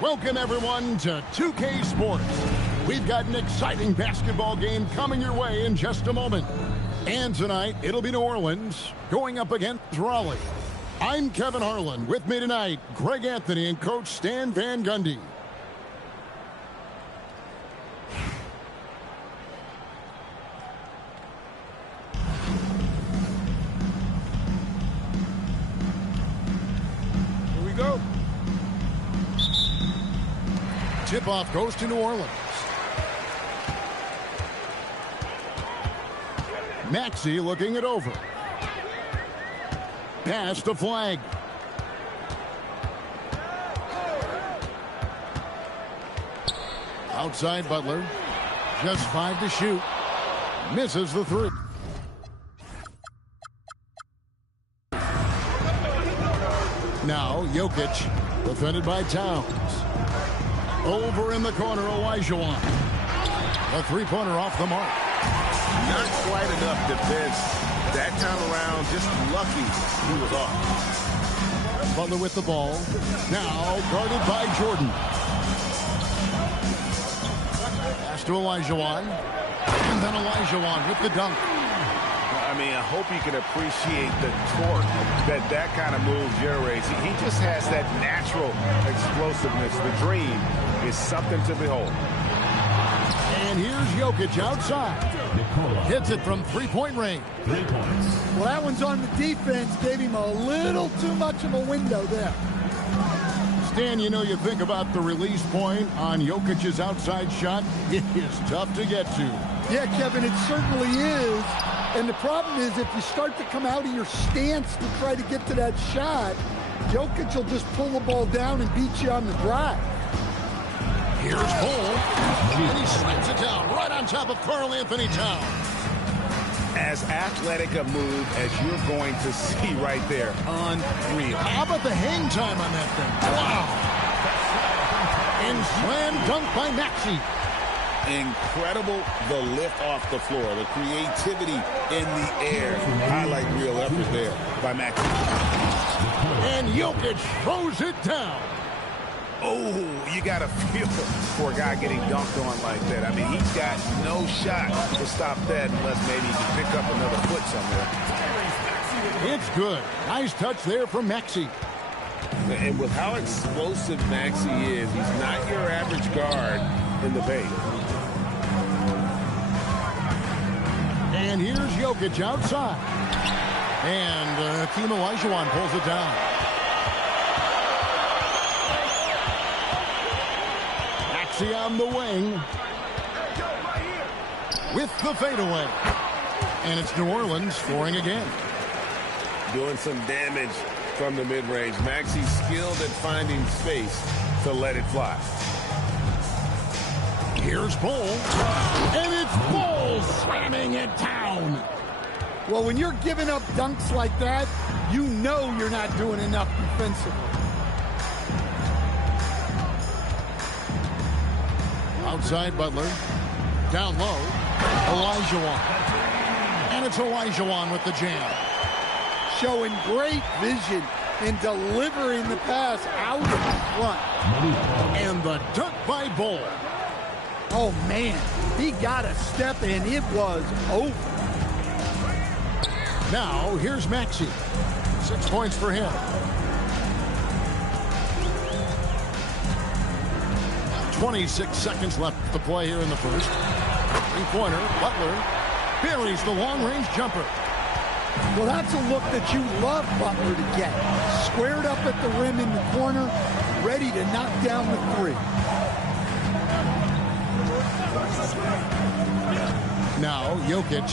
Welcome, everyone, to 2K Sports. We've got an exciting basketball game coming your way in just a moment. And tonight, it'll be New Orleans going up against Raleigh. I'm Kevin Harlan. With me tonight, Greg Anthony and Coach Stan Van Gundy. Here we go. Tip-off goes to New Orleans. Maxey looking it over. Pass to Flag. Outside Butler. Just 5 to shoot. Misses the three. Now Jokic, defended by Towns. Over in the corner, Olajuwon. A three-pointer off the mark. Not quite enough defense. That time around, just lucky he was off. Butler with the ball. Now guarded by Jordan. Pass to Olajuwon. And then Olajuwon with the dunk. I mean, I hope you can appreciate the torque that kind of move generates. He just has that natural explosiveness. The dream is something to behold. And here's Jokic outside. Hits it from three-point range. 3 points. Well, that one's on the defense. Gave him a little too much of a window there. Stan, you know, you think about the release point on Jokic's outside shot. It is tough to get to. Yeah, Kevin, it certainly is. And the problem is if you start to come out of your stance to try to get to that shot, Jokic will just pull the ball down and beat you on the drive. Here's Cole. And he slams it down right on top of Karl Anthony Towns. As athletic a move as you're going to see right there. Unreal. How about the hang time on that thing? Wow. And slam dunk by Maxey. Incredible the lift off the floor, the creativity in the air. Highlight real effort there by Maxey. And Jokic throws it down. Oh, you got to feel for a guy getting dunked on like that. I mean, he's got no shot to stop that unless maybe he can pick up another foot somewhere. It's good. Nice touch there from Maxey. And with how explosive Maxey is, he's not your average guard in the paint. And here's Jokic outside. And Hakeem Olajuwon pulls it down. Maxey on the wing. With the fadeaway. And it's New Orleans scoring again. Doing some damage from the mid-range. Maxey's skilled at finding space to let it fly. Here's Bull. And it's Bull slamming it down. Well, when you're giving up dunks like that, you know you're not doing enough defensively. Outside Butler. Down low. Olajuwon. And it's Olajuwon with the jam. Showing great vision in delivering the pass out of front. And the dunk by Bull. Oh, man. He got a step and it was over. Now, here's Maxey. 6 points for him. 26 seconds left to play here in the first. Three-pointer. Butler buries the long-range jumper. Well, that's a look that you love Butler to get. Squared up at the rim in the corner, ready to knock down the three. Now, Jokic.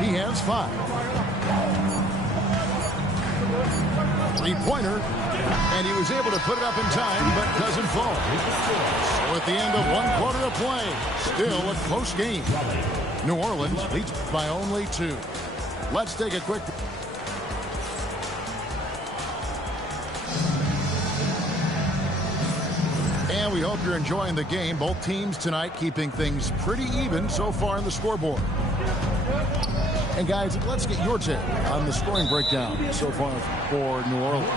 He has 5. Three-pointer. And he was able to put it up in time, but doesn't fall. So at the end of 1 quarter of play, still a close game. New Orleans leads by only 2. Let's take a quick... And we hope you're enjoying the game. Both teams tonight keeping things pretty even so far in the scoreboard. And guys, let's get your take on the scoring breakdown so far for New Orleans.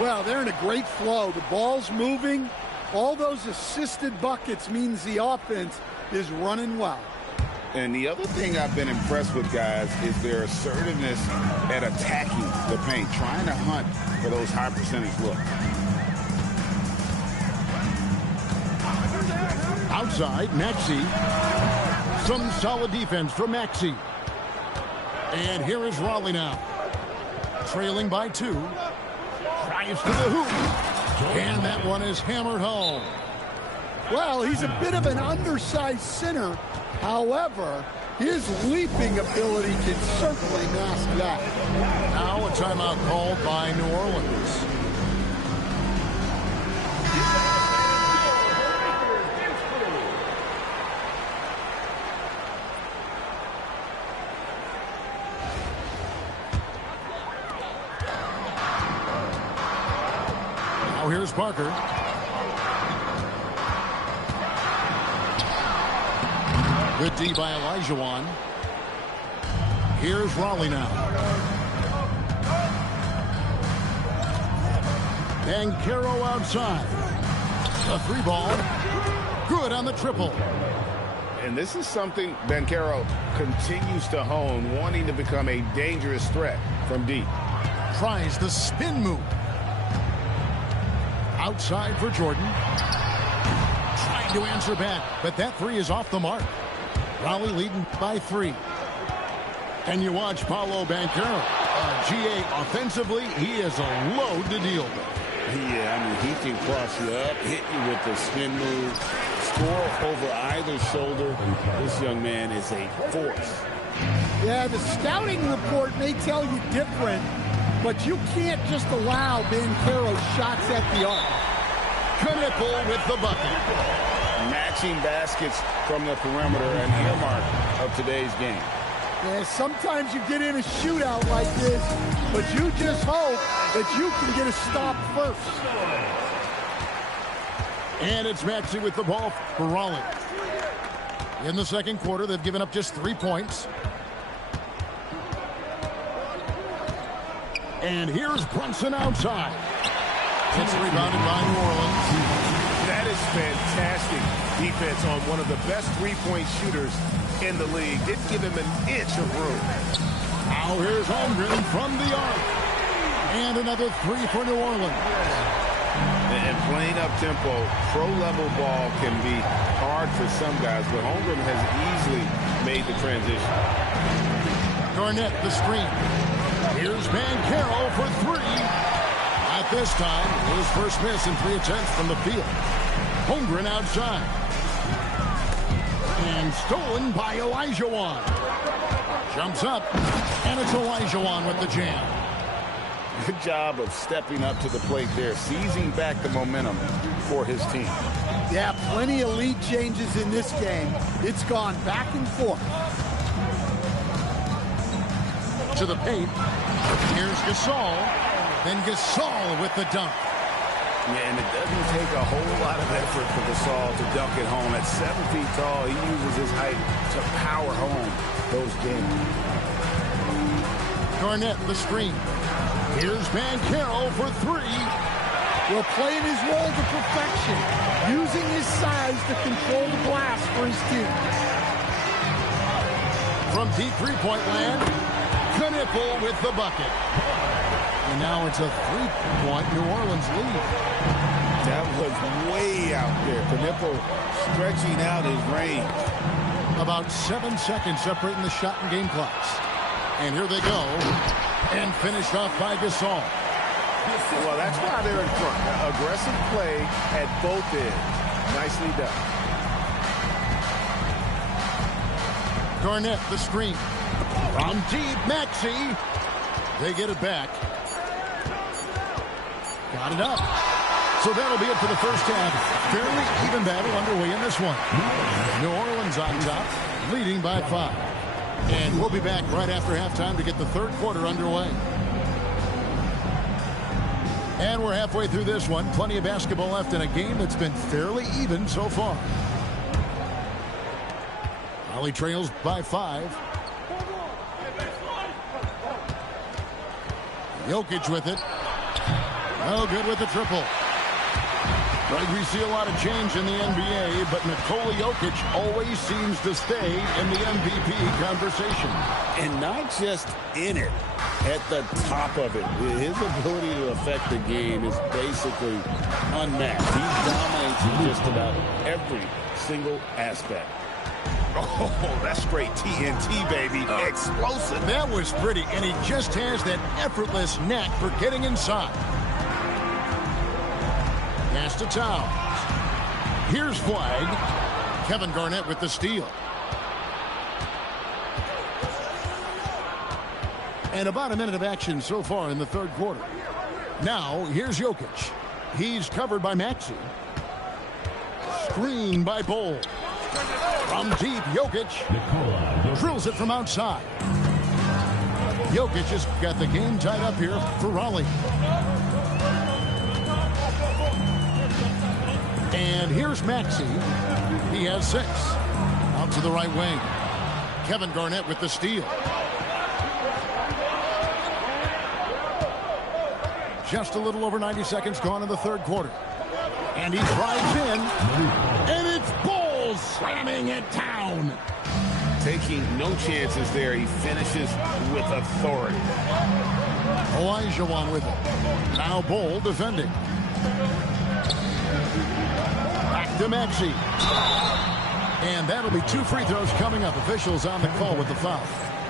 Well, they're in a great flow. The ball's moving. All those assisted buckets means the offense is running well. And the other thing I've been impressed with, guys, is their assertiveness at attacking the paint, trying to hunt for those high percentage looks. Outside, Maxey. Some solid defense from Maxey. And here is Raleigh now. Trailing by 2. Drives to the hoop. And that one is hammered home. Well, he's a bit of an undersized center. However, his leaping ability can certainly mask that. Now a timeout called by New Orleans. Now here's Parker. Good D by Olajuwon. Here's Raleigh now. Banchero outside. A 3 ball. Good on the triple. And this is something Banchero continues to hone, wanting to become a dangerous threat from deep. Tries the spin move. Outside for Jordan. Trying to answer back, but that 3 is off the mark. Raleigh leading by 3. And you watch Paolo Banchero. GA offensively, he is a load to deal with. Yeah, I mean, he can cross you up, hit you with the spin move, score over either shoulder. This young man is a force. Yeah, the scouting report may tell you different, but you can't just allow Banchero shots at the arc. Knipple with the bucket. Matching baskets from the perimeter, an earmark of today's game. Yeah, sometimes you get in a shootout like this, but you just hope that you can get a stop first. And it's Maxey with the ball for Raleigh. In the second quarter, they've given up just 3 points. And here's Brunson outside. It's rebounded by New Orleans. That is fantastic defense on one of the best three-point shooters in the league. Didn't give him an inch of room. Now here's Holmgren from the arc. And another 3 for New Orleans. And playing up-tempo, pro-level ball can be hard for some guys, but Holmgren has easily made the transition. Garnett, the screen. Here's Banchero for 3. At this time, his first miss in 3 attempts from the field. Holmgren outside. And stolen by Olajuwon. Jumps up, and it's Olajuwon with the jam. Good job of stepping up to the plate there, seizing back the momentum for his team. Yeah, plenty of lead changes in this game. It's gone back and forth. To the paint. Here's Gasol. Then Gasol with the dunk. Yeah, and it doesn't take a whole lot of effort for Gasol to dunk it home. At 7 feet tall, he uses his height to power home those games. Garnett, the screen. Here's Banchero for 3. Well, playing his role to perfection, using his size to control the glass for his team. From deep three-point land, Knipple with the bucket. And now it's a 3-point New Orleans lead. That was way out there. Knipple stretching out his range. About 7 seconds separating the shot and game clocks. And here they go. And finished off by Gasol. Well, that's why they're in front. Aggressive play at both ends. Nicely done. Garnett, the screen. From deep, Maxey. They get it back. Got it up. So that'll be it for the first half. Fairly even battle underway in this one. New Orleans on top, leading by 5. And we'll be back right after halftime to get the third quarter underway. And we're halfway through this one. Plenty of basketball left in a game that's been fairly even so far. Raleigh trails by 5. Jokic with it. No good with the triple. Right, we see a lot of change in the NBA, but Nikola Jokic always seems to stay in the MVP conversation. And not just in it, at the top of it. His ability to affect the game is basically unmatched. He dominates in just about every single aspect. Oh, that's straight TNT, baby. Explosive. That was pretty, and he just has that effortless knack for getting inside. Pass to Towns. Here's Flag. Kevin Garnett with the steal. And about a minute of action so far in the third quarter. Now, here's Jokic. He's covered by Maxey. Screen by Bol. From deep, Jokic drills it from outside. Jokic has got the game tied up here for Raleigh. And here's Maxey. He has 6. Out to the right wing. Kevin Garnett with the steal. Just a little over 90 seconds gone in the third quarter. And he drives in. And it's Bol slamming it down. Taking no chances there. He finishes with authority. Olajuwon with it. Now Bol defending. Back to Maxey. And that'll be 2 free throws coming up. Officials on the call with the foul.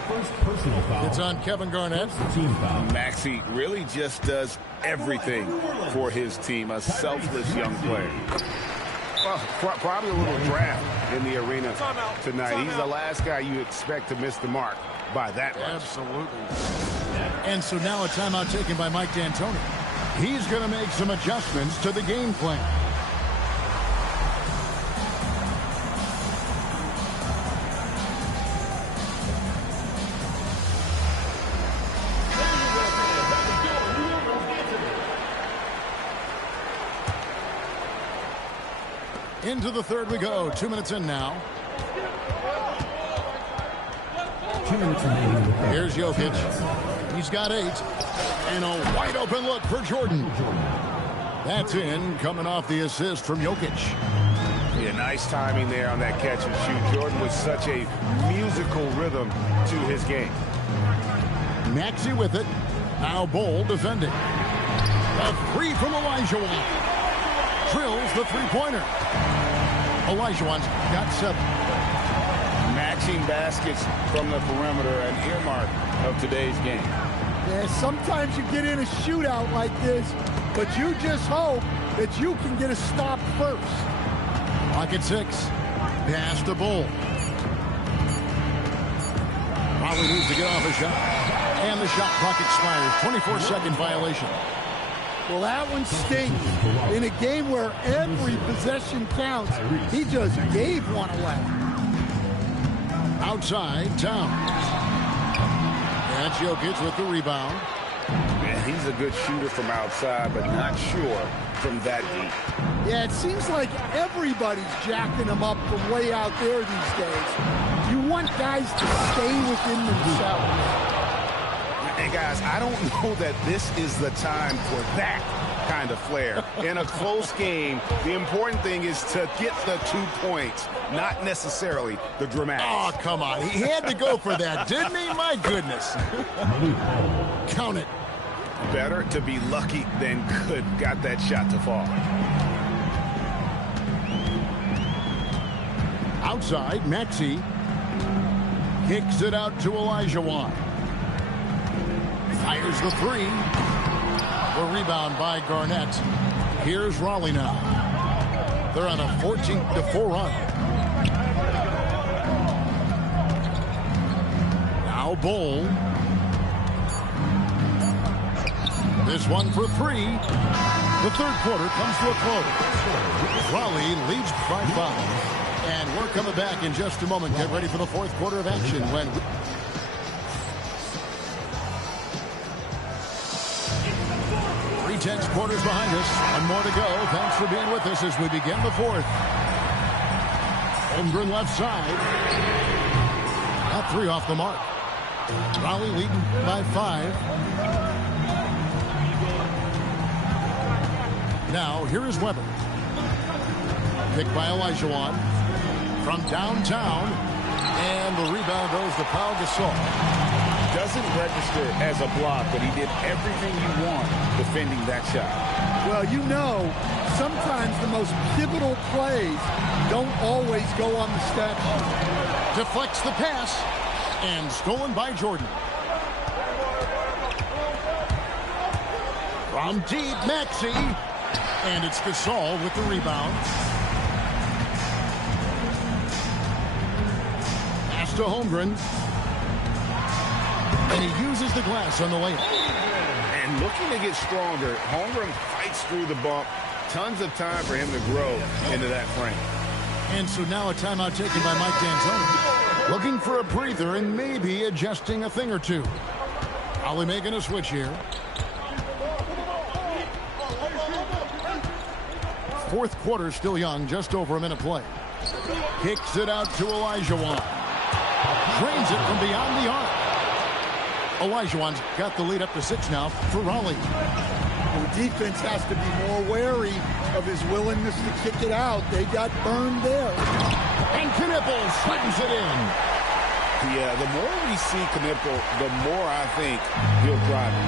First personal foul. It's on Kevin Garnett. Team foul. Maxey really just does everything for his team. A selfless young player. Well, probably a little draft in the arena tonight. He's the last guy you expect to miss the mark by that much. Absolutely. And so now a timeout taken by Mike D'Antoni. He's going to make some adjustments to the game plan. Into the third we go. 2 minutes in now. 2 minutes remaining. Here's Jokic. He's got 8. And a wide open look for Jordan. That's in, coming off the assist from Jokic. Yeah, nice timing there on that catch and shoot. Jordan with such a musical rhythm to his game. Maxey with it. Now Bol defending. A free from Olajuwon. Drills the three-pointer. Olajuwon's got 7. Matching baskets from the perimeter, an earmark of today's game. Yeah, sometimes you get in a shootout like this, but you just hope that you can get a stop first. Clock at 6. Pass to Bol. Probably needs to get off a shot. And the shot clock expires. 24-second violation. Well, that one stinks. In a game where every possession counts, he just gave one away. Outside, Towns. That's Jokic with the rebound. Man, he's a good shooter from outside, but not sure from that deep. Yeah, it seems like everybody's jacking him up from way out there these days. You want guys to stay within themselves. And guys, I don't know that this is the time for that kind of flair. In a close game, the important thing is to get the 2 points, not necessarily the dramatics. Oh, come on. He had to go for that, didn't he? My goodness. Count it. Better to be lucky than good. Got that shot to fall. Outside, Maxey kicks it out to Olajuwon. Fires the 3. The rebound by Garnett. Here's Raleigh now. They're on a 14-4 run. Now Bol. This one for 3. The third quarter comes to a close. Raleigh leads by 5. And we're coming back in just a moment. Get ready for the fourth quarter of action when... 3 quarters behind us. One more to go. Thanks for being with us as we begin the fourth. Holmgren left side. That 3 off the mark. Raleigh leading by 5. Now, here is Weber. Picked by Olajuwon from downtown. And the rebound goes to Pau Gasol. Doesn't register as a block, but he did everything you want defending that shot. Well, you know, sometimes the most pivotal plays don't always go on the stat sheet. Deflects the pass. And stolen by Jordan. From deep, Maxey. And it's Gasol with the rebound. Pass to Holmgren. And he uses the glass on the layup. And looking to get stronger, Holmgren fights through the bump. Tons of time for him to grow into that frame. And so now a timeout taken by Mike D'Antoni. Looking for a breather and maybe adjusting a thing or two. Ollie making a switch here. Fourth quarter still young, just over a minute play. Kicks it out to Olajuwon. Drains it from beyond the arc. Olajuwon's got the lead up to 6 now for Raleigh. The defense has to be more wary of his willingness to kick it out. They got burned there. And Knipple slams it in. Yeah, the more we see Knipple, the more I think he'll drive it.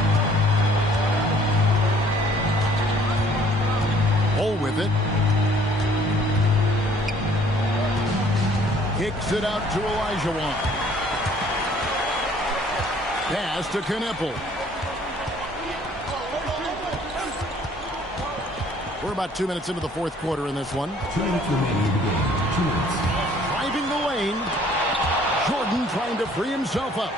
Hole with it. Kicks it out to Olajuwon. Pass to Knipple. We're about 2 minutes into the fourth quarter in this one. 2 minutes remaining in the game. 2 minutes. Driving the lane. Jordan trying to free himself up.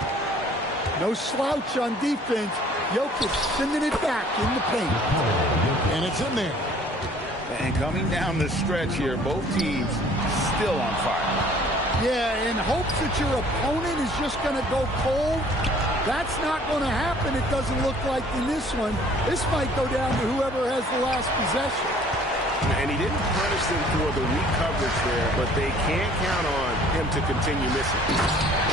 No slouch on defense. Jokic sending it back in the paint. And it's in there. And coming down the stretch here, both teams still on fire. Yeah, in hopes that your opponent is just going to go cold. That's not going to happen, it doesn't look like, in this one. This might go down to whoever has the last possession. And he didn't punish them for the weak coverage there, but they can't count on him to continue missing.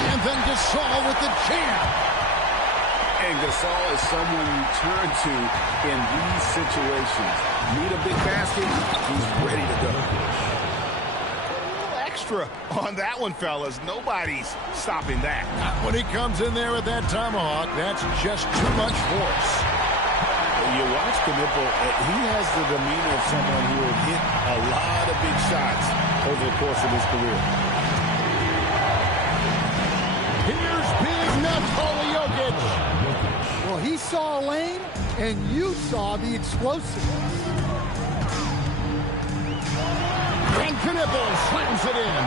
And then Gasol with the jam. And Gasol is someone you turn to in these situations. Need a big basket, he's ready to go. Extra on that one, fellas. Nobody's stopping that. Not when he comes in there with that tomahawk. That's just too much force. You watch Knipple, he has the demeanor of someone who will hit a lot of big shots over the course of his career. Here's Big Nikola Jokic. Well, he saw a lane, and you saw the explosiveness. And Knipple slams it in.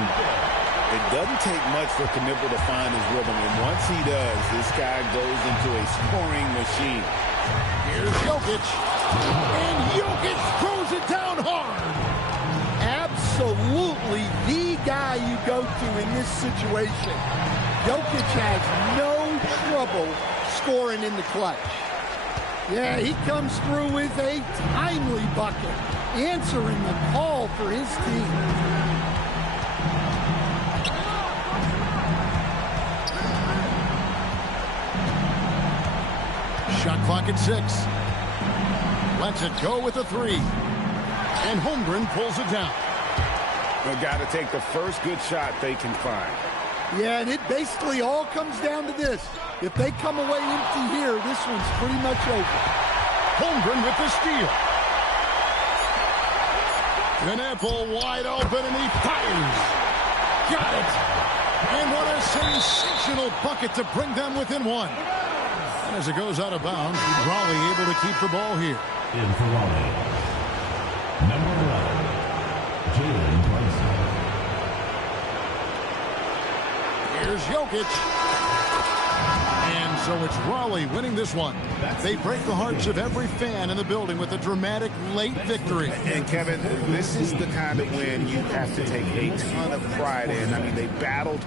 It doesn't take much for Knipple to find his rhythm, and once he does, this guy goes into a scoring machine. Here's Jokic. And Jokic throws it down hard. Absolutely the guy you go to in this situation. Jokic has no trouble scoring in the clutch. Yeah, he comes through with a timely bucket, answering the call for his team. Shot clock at 6. Lets it go with a 3. And Holmgren pulls it down. They've got to take the first good shot they can find. Yeah, and it basically all comes down to this. If they come away empty here, this one's pretty much over. Holmgren with the steal. Knipple wide open, and he fires. Got it. And what a sensational bucket to bring them within 1. And as it goes out of bounds, Raleigh able to keep the ball here. In for Raleigh. Number 11, Jalen Brunson. Here's Jokic. And so it's Raleigh winning this one. They break the hearts of every fan in the building with a dramatic late victory. And Kevin, this is the kind of win you have to take a ton of pride in. I mean, they battled